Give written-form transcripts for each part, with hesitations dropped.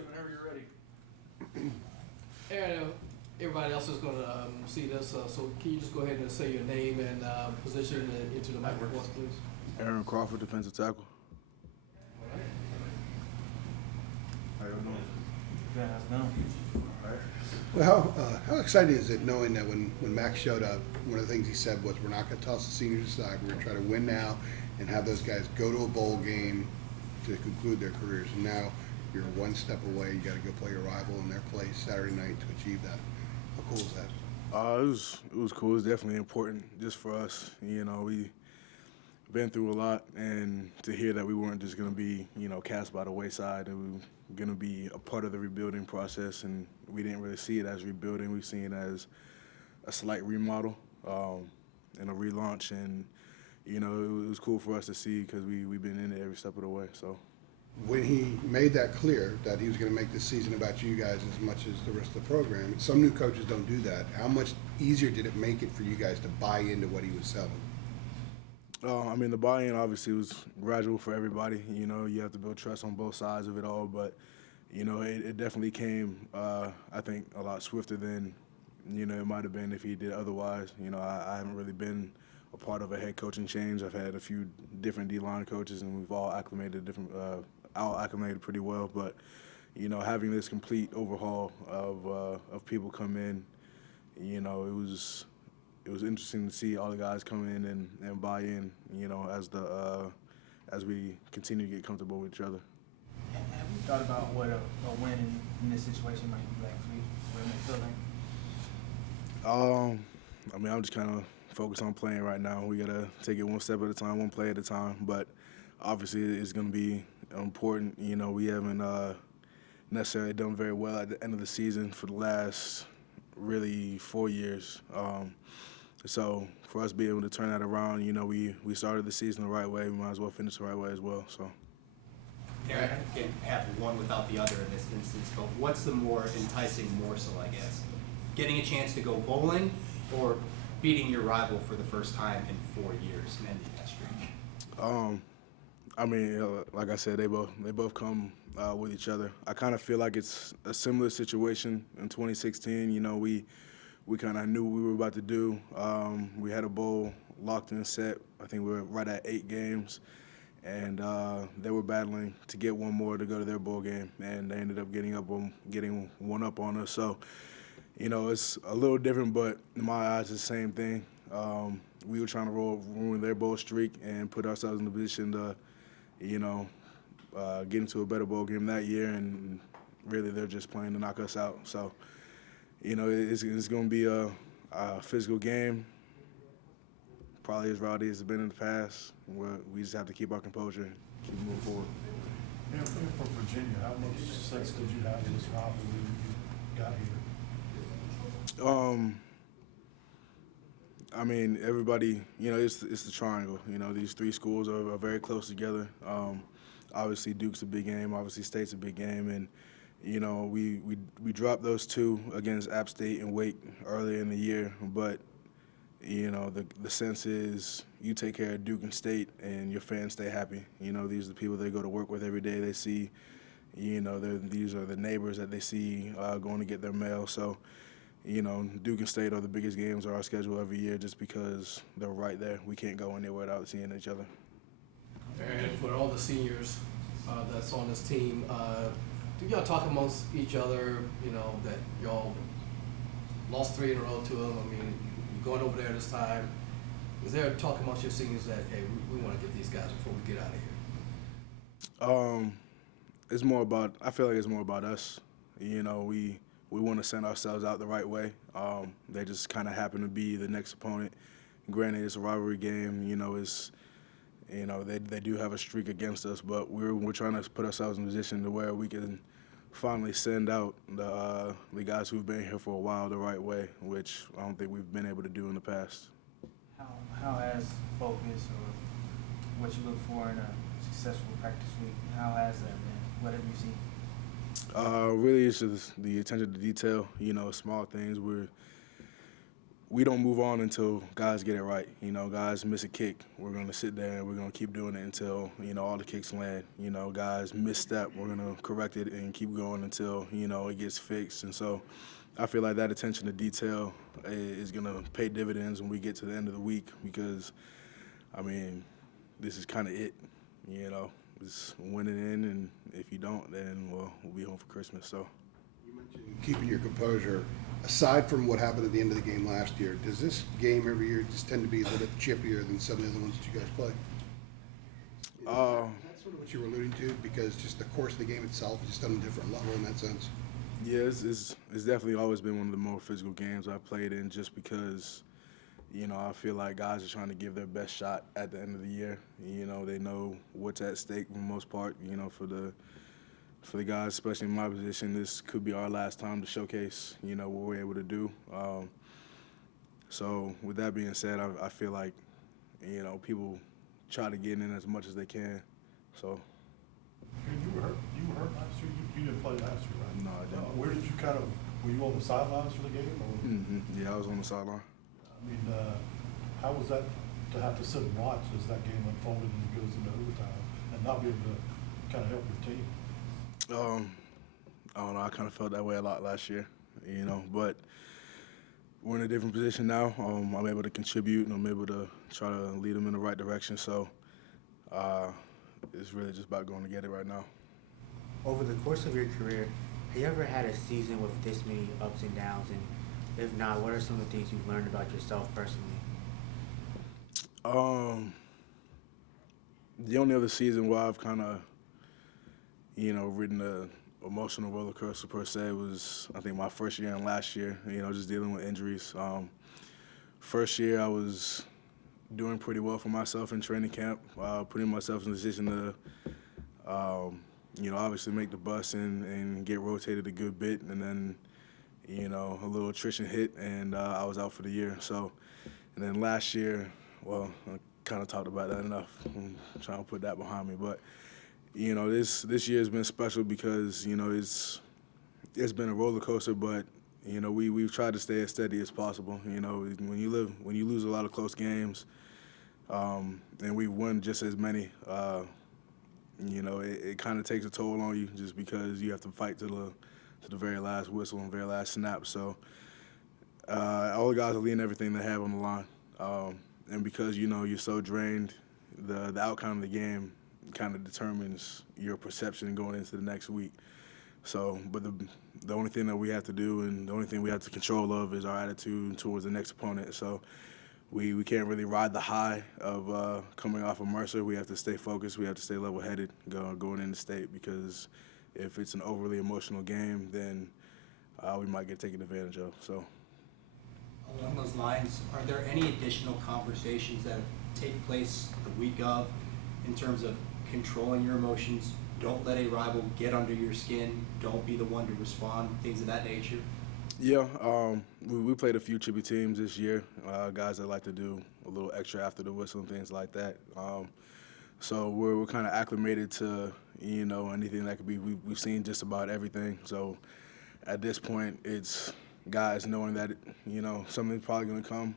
ready whenever you're ready. And everybody else is going to see this, so can you just go ahead and say your name and position into the microphone, please? Aaron Crawford, defensive tackle. All right. How you doing? Yeah, how's it going? All right. Well, how exciting is it knowing that when Max showed up, one of the things he said was, we're not going to toss the seniors aside. We're going to try to win now and have those guys go to a bowl game to conclude their careers. And now you're one step away. You got to go play your rival in their place Saturday night to achieve that. How cool is that? It was cool. It was definitely important just for us. You know, we been through a lot, and to hear that we weren't just going to be, cast by the wayside, and we were going to be a part of the rebuilding process, and we didn't really see it as rebuilding. We seen it as a slight remodel and a relaunch, and it was cool for us to see because we've been in it every step of the way. So. When he made that clear that he was going to make this season about you guys as much as the rest of the program, some new coaches don't do that. How much easier did it make it for you guys to buy into what he was selling? The buy-in obviously was gradual for everybody. You have to build trust on both sides of it all, but it definitely came, I think, a lot swifter than it might have been if he did otherwise. I haven't really been a part of a head coaching change. I've had a few different D-line coaches, and we've all acclimated pretty well. But having this complete overhaul of people come in, it was interesting to see all the guys come in and buy in. As we continue to get comfortable with each other. Have you thought about what a win in this situation might be like for you? What it may feel like? I'm just kind of focused on playing right now. We gotta take it one step at a time, one play at a time. But obviously, it's gonna be important. We haven't necessarily done very well at the end of the season for the last really 4 years. So for us to be able to turn that around, we started the season the right way. We might as well finish the right way as well. So. Aaron, can't have one without the other in this instance, but what's the more enticing morsel, I guess? Getting a chance to go bowling or beating your rival for the first time in 4 years and ending that streak? Like I said, they both come with each other. I kind of feel like it's a similar situation in 2016. We kind of knew what we were about to do. We had a bowl locked and set. I think we were right at 8 games. And they were battling to get one more to go to their bowl game, and they ended up getting one up on us. So, it's a little different, but in my eyes, it's the same thing. We were trying to ruin their bowl streak and put ourselves in a position to, get into a better bowl game that year, and really they're just playing to knock us out. So, it's going to be a physical game. Probably as rowdy as it's been in the past. We just have to keep our composure and keep moving forward. Yeah, from Virginia, how much sense did you have of this rivalry when you got here? Everybody, it's the triangle. These 3 schools are very close together. Obviously, Duke's a big game. Obviously, State's a big game. And, we dropped those 2 against App State and Wake earlier in the year. But, the sense is you take care of Duke and State and your fans stay happy. These are the people they go to work with every day. They see, these are the neighbors that they see going to get their mail. So, Duke and State are the biggest games of our schedule every year just because they're right there. We can't go anywhere without seeing each other. And for all the seniors that's on this team, do y'all talk amongst each other, that y'all lost 3 in a row to them? You're going over there this time. Is there a talk amongst your seniors that, hey, we want to get these guys before we get out of here? I feel like it's more about us. We want to send ourselves out the right way. They just kind of happen to be the next opponent. Granted, it's a rivalry game. They do have a streak against us, but we're trying to put ourselves in a position to where we can finally send out the guys who've been here for a while the right way, which I don't think we've been able to do in the past. How has focus or what you look for in a successful practice week, how has that been? What have you seen? Really, it's just the attention to detail. Small things. we don't move on until guys get it right. You know, guys miss a kick, we're going to sit there and we're going to keep doing it until, you know, all the kicks land. You know, guys misstep, we're going to correct it and keep going until, you know, it gets fixed. And so I feel like that attention to detail is going to pay dividends when we get to the end of the week because, I mean, this is kind of it, you know. Just win it in, and if you don't, then, well, we'll be home for Christmas. So. You mentioned keeping your composure. Aside from what happened at the end of the game last year, does this game every year just tend to be a little bit chippier than some of the other ones that you guys play? Is that sort of what you were alluding to? Because just the course of the game itself is just on a different level in that sense. Yeah, it's definitely always been one of the more physical games I've played in just because, you know, I feel like guys are trying to give their best shot at the end of the year. You know, they know what's at stake for the most part, you know, for the guys, especially in my position, this could be our last time to showcase, you know, what we're able to do. So with that being said, I feel like, you know, people try to get in as much as they can. So. You were hurt last year? You didn't play last year, right? No, I didn't. Where did you were you on the sidelines for the game? Or? Mm-hmm. Yeah, I was on the sideline. I mean, how was that to have to sit and watch as that game unfolded and it goes into overtime and not be able to kind of help your team? I don't know. I kind of felt that way a lot last year, you know. But we're in a different position now. I'm able to contribute and I'm able to try to lead them in the right direction. So it's really just about going to get it right now. Over the course of your career, have you ever had a season with this many ups and downs? And if not, what are some of the things you've learned about yourself personally? The only other season where I've kind of, you know, ridden a emotional roller coaster per se was, I think, my first year and last year, you know, just dealing with injuries. First year I was doing pretty well for myself in training camp, putting myself in a position to, you know, obviously make the bus and get rotated a good bit. And then, you know, a little attrition hit and I was out for the year. So, and then last year, well, I kind of talked about that enough. I'm trying to put that behind me. But, you know, this year has been special because, you know, it's been a roller coaster, but, you know, we've tried to stay as steady as possible. You know, when you lose a lot of close games, and we've won just as many, you know, it kind of takes a toll on you just because you have to fight to the very last whistle and very last snap. So all the guys are leaving everything they have on the line. And because, you know, you're so drained, the outcome of the game kind of determines your perception going into the next week. So, but the only thing that we have to do and the only thing we have to control of is our attitude towards the next opponent. So we can't really ride the high of coming off of Mercer. We have to stay focused. We have to stay level-headed going into state because if it's an overly emotional game, then we might get taken advantage of. So. Along those lines, are there any additional conversations that take place the week of in terms of controlling your emotions? Don't let a rival get under your skin. Don't be the one to respond, things of that nature. Yeah, we played a few chippy teams this year, guys that like to do a little extra after the whistle and things like that. So we're kind of acclimated to, you know, anything that could be. We've seen just about everything. So at this point, it's guys knowing that, you know, something's probably going to come.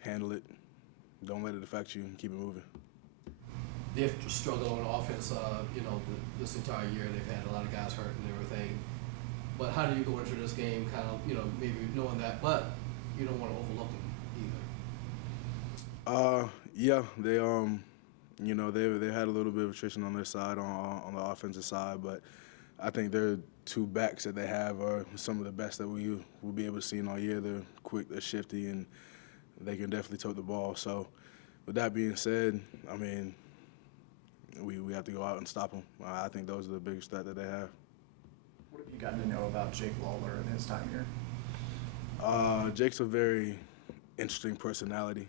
Handle it. Don't let it affect you and keep it moving. They've struggled on offense, you know, this entire year. They've had a lot of guys hurt and everything. But how do you go into this game kind of, you know, maybe knowing that, but you don't want to overlook them either? Yeah, they, you know, they had a little bit of attrition on their side, on the offensive side, but I think their two backs that they have are some of the best that we will be able to see in all year. They're quick, they're shifty, and they can definitely tote the ball. So with that being said, I mean, we have to go out and stop them. I think those are the biggest threat that they have. What have you gotten to know about Jake Lawler in his time here? Jake's a very interesting personality.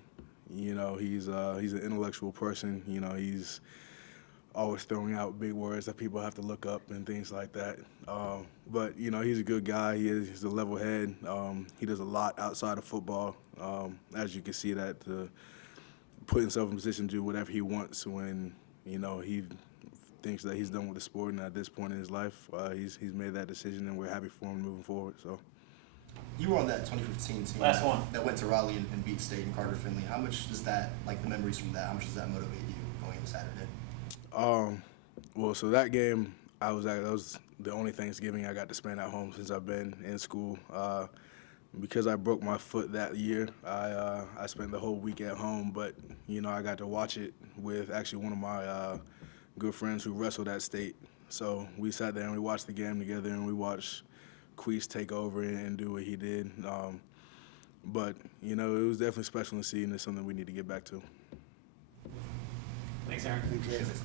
You know, he's an intellectual person. You know, he's always throwing out big words that people have to look up and things like that. But, you know, he's a good guy. He's a level head. He does a lot outside of football. As you can see that, to put himself in position to do whatever he wants when, you know, he thinks that he's done with the sport, and at this point in his life, he's made that decision, and we're happy for him moving forward. So. You were on that 2015 team. Last one. That went to Raleigh and beat State and Carter Finley. How much does that, like the memories from that, how much does that motivate you going into Saturday? Well, so that game, that was the only Thanksgiving I got to spend at home since I've been in school. Because I broke my foot that year, I spent the whole week at home. But you know, I got to watch it with actually one of my good friends who wrestled at State. So we sat there and we watched the game together, and we watched Queese take over and do what he did. But you know, it was definitely special to see, and it's something we need to get back to. Thanks, Aaron. Thanks.